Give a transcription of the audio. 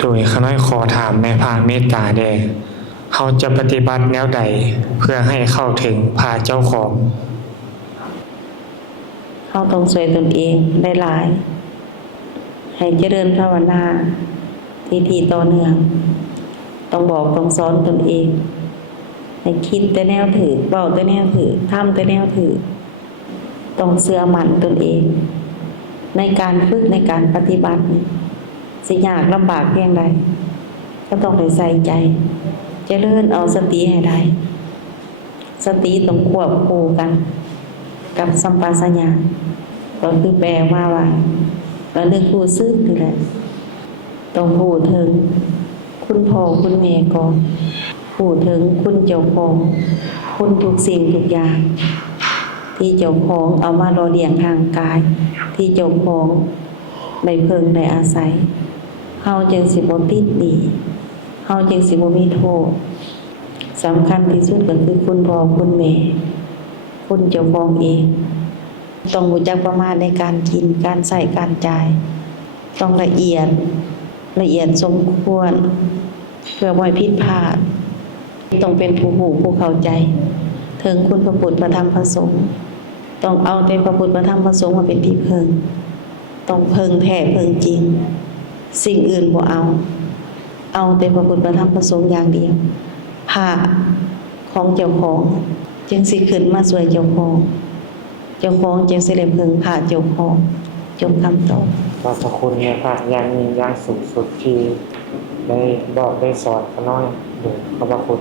โดยข้าน้อยขอถามในพระเมตตาแด่เขาจะปฏิบัติแนวใดเพื่อให้เข้าถึงพระเจ้าของเขาต้องช่วยตนเองได้หลายให้เจริญภาวนาที่ต่อเนื่องต้องบอกต้องสอนตนเองให้คิดแต่แนวถือเว้าแต่แนวถือทำแต่แนวถือต้องเชื่อมั่นตนเอง ในการฝึกในการปฏิบัติสิยากลำบากเพียงใดก็ต้องไปใส่ใจเจริญเอาสติให้ได้สติต้องควบคู่กันกับสัมปชัญญะก็คือแปลว่าระลึกรู้สึกนี่แหละต้องพูดถึงคุณพ่อคุณแม่ก่อนพูดถึงคุณเจ้าของคุณทุกสิ่งทุกอย่างที่เจ้าของเอามาหล่อเลี้ยงทางกายที่เจ้าของได้เพิ่งได้อาศัยเฮาจึงสิบ่ติดหนี้เฮาจึงสิบ่มีโทษสำคัญที่สุดก็คือคุณพ่อคุณแม่คุณเจ้าของเองต้องรู้จักประมาณในการกินการใช้การจ่ายต้องละเอียดสมควรเพื่อบ่ให้ผิดพลาดต้องเป็นผู้รู้ผู้เข้าใจถึงคุณพระพุทธพระธรรมพระสงฆ์ต้องเอาแต่พระพุทธพระธรรมพระสงฆ์มาเป็นที่พึ่งต้องเพิ่งแท้เพิ่งจริงสิ่งอื่นบ่เอาแต่พระพุทธพระธรรมพระสงฆ์อย่างเดียวผ้าของเจ้าของจึงสิขึ้นมาช่วยเจ้าของจึงสิได้พึ่งผ้าเจ้าของจบคำตอบขอบพระคุณเนี่ยค่ะอย่างนี้อย่างสูงสุดที่ได้บอกได้สอนข้าน้อยโดยขอบพระคุณ